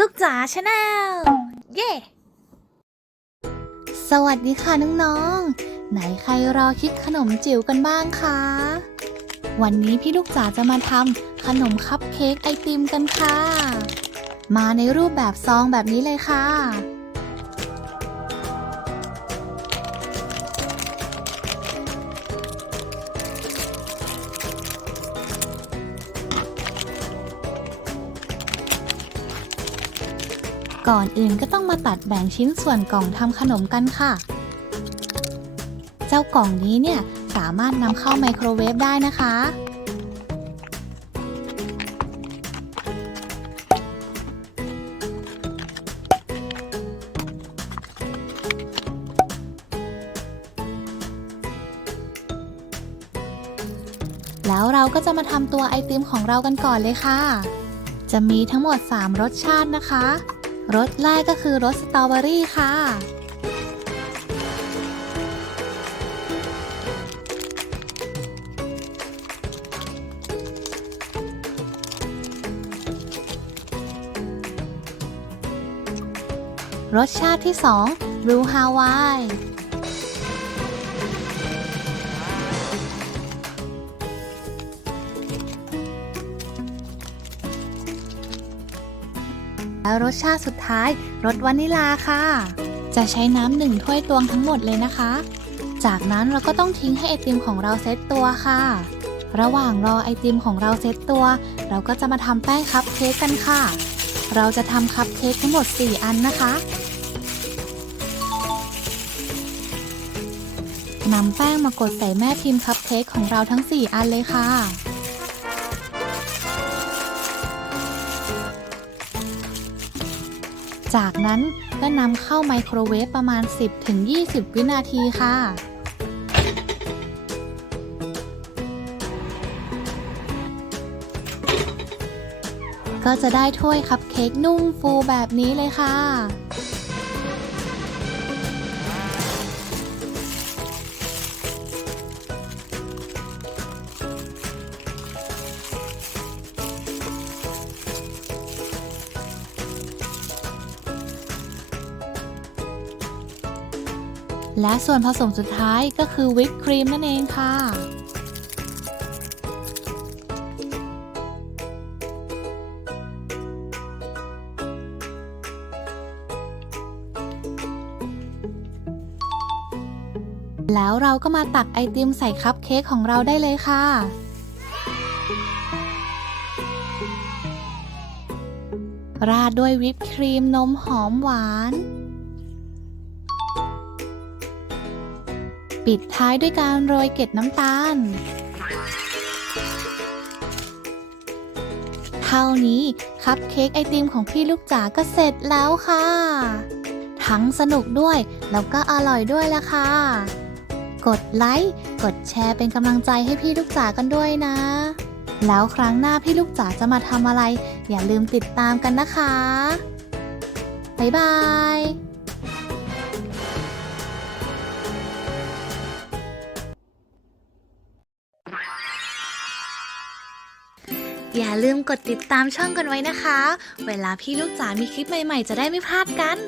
ลูกจ๋าชาแนลเย้สวัสดีค่ะน้องๆ ไหนใครรอคิดขนมจิ๋วกันบ้างคะ วันนี้พี่ลูกจ๋าจะมาทำขนมคัพเค้กไอติมกันค่ะ มาในรูปแบบซองแบบนี้เลยค่ะ ก่อนอื่นก็ต้องมาตัดแบ่งชิ้นส่วนกล่องทำขนมกันค่ะ เจ้ากล่องนี้เนี่ยสามารถนำเข้าไมโครเวฟได้นะคะ แล้วเราก็จะมาทำตัวไอติมของเรากันก่อนเลยค่ะ จะมีทั้งหมด 3 รสชาตินะคะ รสแรกก็คือรสสตรอเบอรี่ค่ะ รสชาติที่ 2 บลูฮาวาย แล้วรสชาติสุดท้ายรสวานิลาค่ะ จะใช้น้ำหนึ่งถ้วยตวงทั้งหมดเลยนะคะ จากนั้นเราก็ต้องทิ้งให้ไอติมของเราเซตตัวค่ะ ระหว่างรอไอติมของเราเซตตัว เราก็จะมาทำแป้งคัพเค้กกันค่ะ เราจะทำคัพเค้กทั้งหมด 4 อันนะคะนำแป้งมากดใส่แม่พิมพ์คัพเค้กของเราทั้ง 4 อันเลยค่ะ จากนั้นก็นำเข้าไมโครเวฟประมาณ 10-20 วินาทีค่ะ ก็จะได้ถ้วยคัพเค้กนุ่มฟูแบบนี้เลยค่ะ และส่วนผสมสุดท้ายก็คือวิปครีมนั่นเองค่ะ แล้วเราก็มาตักไอติมใส่คัพเค้กของเราได้เลยค่ะราดด้วยวิปครีมนมหอมหวาน ปิดท้ายด้วยการโรยเกล็ดน้ำตาล เท่านี้คัพเค้กไอติมของพี่ลูกจ๋าก็เสร็จแล้วค่ะ ทั้งสนุกด้วยแล้วก็อร่อยด้วยละค่ะ กดไลค์ กดแชร์เป็นกำลังใจให้พี่ลูกจ๋ากันด้วยนะ แล้วครั้งหน้าพี่ลูกจ๋าจะมาทำอะไร อย่าลืมติดตามกันนะคะ บ๊ายบาย อย่าลืมกดติดตามช่องกันไว้นะคะ เวลาพี่ลูกจ๋ามีคลิปใหม่ๆ จะได้ไม่พลาดกัน